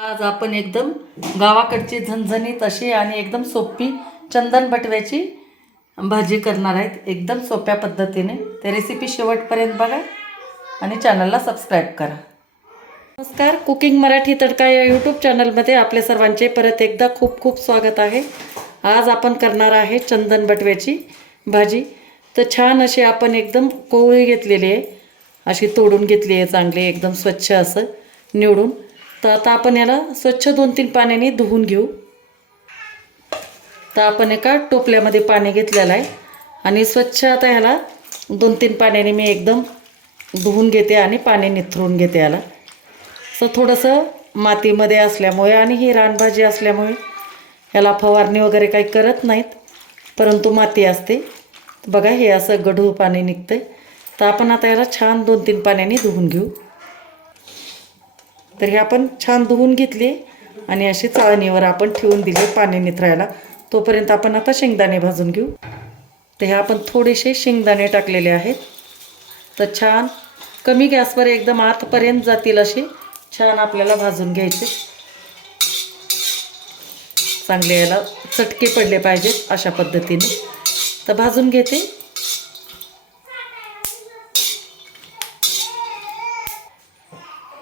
आज आपण एकदम गावाकडची झणझणीत अशी आणि एकदम सोपी चंदन बटव्याची भाजी करणार आहेत. एकदम सोप्या पद्धतीने. ते रेसिपी शेवटपर्यंत बघा आणि चॅनलला सबस्क्राईब करा. नमस्कार. कुकिंग मराठी तडका या यूट्यूब चॅनलमध्ये आपल्या सर्वांचे परत एकदा खूप खूप स्वागत आहे. आज आपण करणार आहे चंदन बटव्याची भाजी. तर छान अशी आपण एकदम कोवळी घेतलेली आहे. अशी तोडून घेतली आहे चांगली. एकदम स्वच्छ असं निवडून. तर आता आपण याला स्वच्छ दोन तीन पाण्याने धुवून घेऊ. तर आपण एका टोपल्यामध्ये पाणी घेतलेलं आहे. आणि स्वच्छ आता ह्याला दोन तीन पाण्याने मी एकदम धुवून घेते आणि पाणी निथरून घेते याला. सो थोडंसं मातीमध्ये असल्यामुळे आणि ही रानभाजी असल्यामुळे ह्याला फवारणी वगैरे काही करत नाहीत परंतु माती असते. बघा हे असं गढूळ पाणी निघतं तर आपण आता याला छान दोन तीन पाण्याने धुवून घेऊ. तर हे आपण छान धुवून घेतली आणि अशी चाळणीवर आपण ठेवून दिले पाणी निथरायला. तोपर्यंत आपण आता शेंगदाणे भाजून घेऊ. तर हे आपण थोडेसे शेंगदाणे टाकलेले आहेत. तर छान कमी गॅसवर एकदम आतपर्यंत जातील असे छान आपल्याला भाजून घ्यायचे. चांगले याला चटके पडले पाहिजेत अशा पद्धतीने. तर भाजून घेते.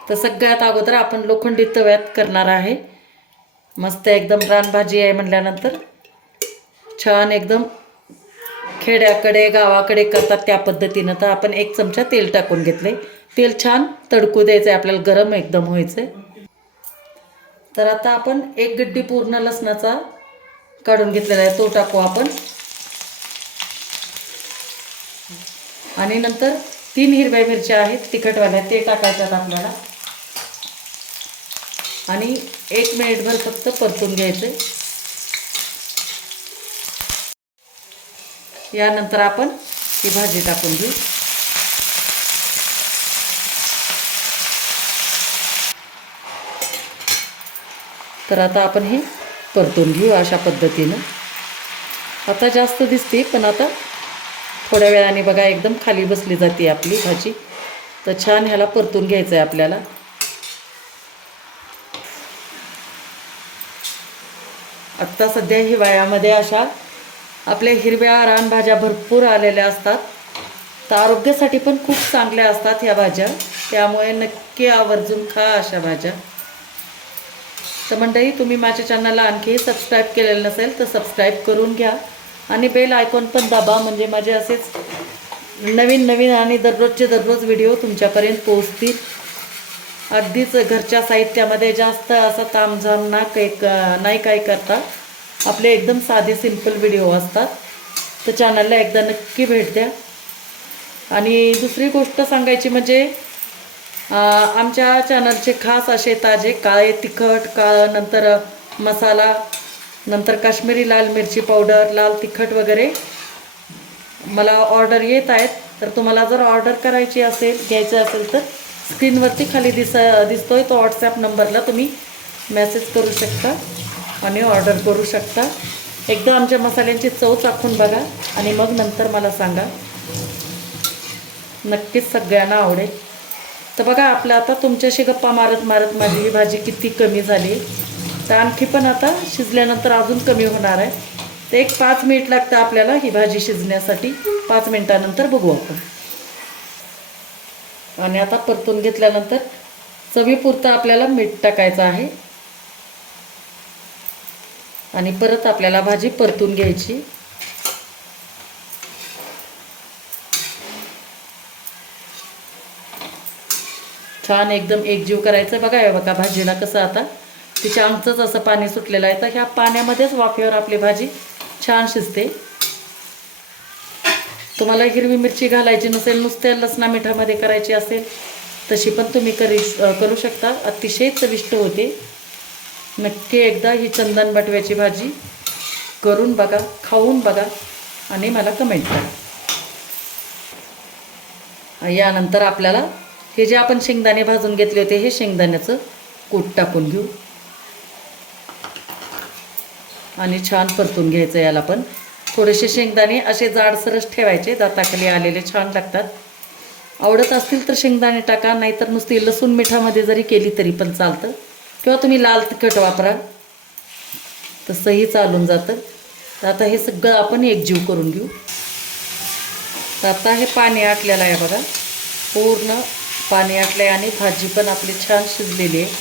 तर सगळ्यात अगोदर आपण लोखंडी तव्यात करणार आहे. मस्त एकदम रानभाजी आहे म्हटल्यानंतर छान एकदम खेड्याकडे गावाकडे करतात त्या पद्धतीनं. तर आपण एक चमचा तेल टाकून घेतले तेल छान तडकू द्यायचं आहे आपल्याला गरम एकदम व्हायचं आहे तर आता आपण एक गड्डी पूर्ण लसणाचा काढून घेतलेला आहे. तो टाकू आपण. आणि नंतर तीन हिरव्या मिरच्या आहेत तिखटवाल्या ते टाकायच्यात आपल्याला. आणि एक मिनिटभर फक्त परतून घ्यायचं. यानंतर आपण ही भाजी टाकून घेऊ. तर आता आपण हे परतून घेऊ अशा पद्धतीनं. आता जास्त दिसते पण आता थोड्या वेळाने बघा एकदम खाली बसली जाते आपली भाजी. तर छान ह्याला परतून घ्यायचं आहे आपल्याला. आत्ता सध्या हिवाळ्यामध्ये अशा आपल्या हिरव्या रानभाज्या भरपूर आलेल्या असतात. तर आरोग्यासाठी पण खूप चांगल्या असतात ह्या भाज्या. त्यामुळे नक्की आवर्जून खा अशा भाज्या. तर मंडळी तुम्ही माझ्या चॅनलला आणखी सबस्क्राईब केलेलं नसेल तर सबस्क्राईब करून घ्या. आणि बेल आयकॉन पण दाबा म्हणजे माझे असेच नवीन नवीन आणि दररोजचे दररोज व्हिडिओ तुमच्यापर्यंत पोहोचतील. अगदीच घरच्या साहित्यामध्ये जास्त असं तामझाम ना काही क- नाही काय करता. आपले एकदम साधे सिंपल व्हिडिओ असतात. तर चॅनलला एकदा नक्की भेट द्या. आणि दुसरी गोष्ट सांगायची म्हणजे आमच्या चॅनलचे खास असे ताजे काळे तिखट काळं नंतर मसाला नंतर काश्मीरी लाल मिरची पावडर लाल तिखट वगैरे. मला ऑर्डर येत आहेत. तर तुम्हाला जर ऑर्डर करायची असेल घ्यायचं असेल तर स्क्रीनवरती खाली दिस दिसतोय तो व्हॉट्सॲप नंबरला. तुम्ही मेसेज करू शकता आणि ऑर्डर करू शकता. एकदा आमच्या मसाल्यांची चव चाखून बघा आणि मग नंतर मला सांगा. नक्कीच सगळ्यांना आवडेल. तर बघा आपलं आता तुमच्याशी गप्पा मारत मारत माझी ही भाजी किती कमी झाली. तर आणखी पण आता शिजल्यानंतर अजून कमी होणार आहे. तर एक पाच मिनिट लागतं आपल्याला ही भाजी शिजण्यासाठी. पाच मिनिटानंतर बघू आपण. आणि आता परतून घेतल्यानंतर चवीपुरतं आपल्याला मीठ टाकायचं आहे. आणि परत आपल्याला भाजी परतून घ्यायची. छान एकदम एकजीव करायचं. बघा हे बघा भाजीला कसं आता तिच्या अंगचंच असं पाणी सुटलेलं आहे. तर ह्या पाण्यामध्येच वाफेवर आपली भाजी छान शिजते. तुम्हाला हिरवी मिरची घालायची नसेल नुसत्या लसणा मिठामध्ये करायची असेल तशी पण तुम्ही करी करू शकता. अतिशय चविष्ट होते. नक्की एकदा ही चंदन बटव्याची भाजी करून बघा खाऊन बघा आणि मला कमेंट करा. यानंतर आपल्याला हे जे आपण शेंगदाणे भाजून घेतले होते हे शेंगदाण्याचं कूट टाकून घेऊ. आणि छान परतून घ्यायचं याला पण. थोडेसे शेंगदाणे असे जाडसरच ठेवायचे. दाताखाली आलेले छान लागतात. आवडत असतील तर शेंगदाणे टाका नाहीतर नुसती लसूण मिठामध्ये जरी केली तरी पण चालतं. किंवा तुम्ही लाल तिखट वापरा. तसंही चालून जातं. तर आता हे सगळं आपण एकजीव करून घेऊ. तर आता हे पाणी आटलेलं आहे बघा. पूर्ण पाणी आटलं आहे आणि भाजी पण आपली छान शिजलेली आहे.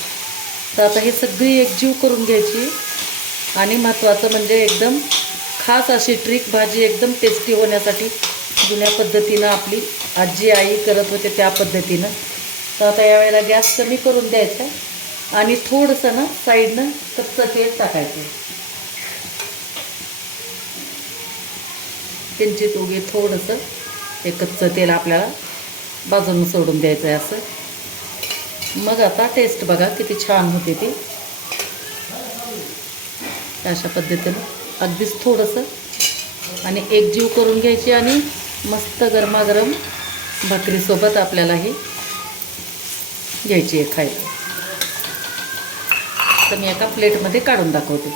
तर आता हे सगळी एकजीव करून घ्यायची. आणि महत्त्वाचं म्हणजे एकदम खास अशी ट्रिक भाजी एकदम टेस्टी होण्यासाठी जुन्या पद्धतीनं आपली आजी आई करत होते त्या पद्धतीनं. तर आता यावेळेला गॅस कमी करून द्यायचा आणि थोडंसं ना साईडनं कच्चं तेल टाकायचं किंचित उगे थोडंसं हे कच्चं तेल आपल्याला बाजूनं सोडून द्यायचं आहे असं. मग आता टेस्ट बघा किती छान होते ती. अशा पद्धतीनं अगदीच थोडंसं. आणि एकजीव करून घ्यायची आणि मस्त गरमागरम भाकरीसोबत आपल्याला हे घ्यायची आहे खायला. तर मी एका प्लेटमध्ये काढून दाखवते.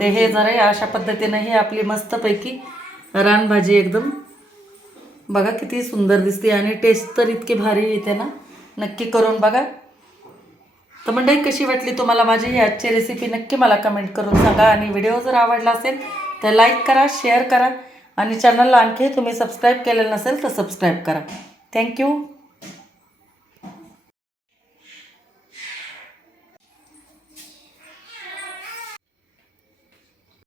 ते हे जरा अशा पद्धतीनं ही आपली मस्तपैकी रानभाजी एकदम बघा किती सुंदर दिसते आणि टेस्ट तर इतकी भारी येते ना. नक्की करून बघा. तर मंडळी कशी वाटली तुम्हाला माझी ही आजची रेसिपी नक्की मला कमेंट करून सांगा. आणि व्हिडिओ जर आवडला असेल तर लाईक करा शेअर करा. आणि चॅनलला आणखी तुम्ही सबस्क्राईब केलेलं नसेल तर सबस्क्राईब करा. थँक्यू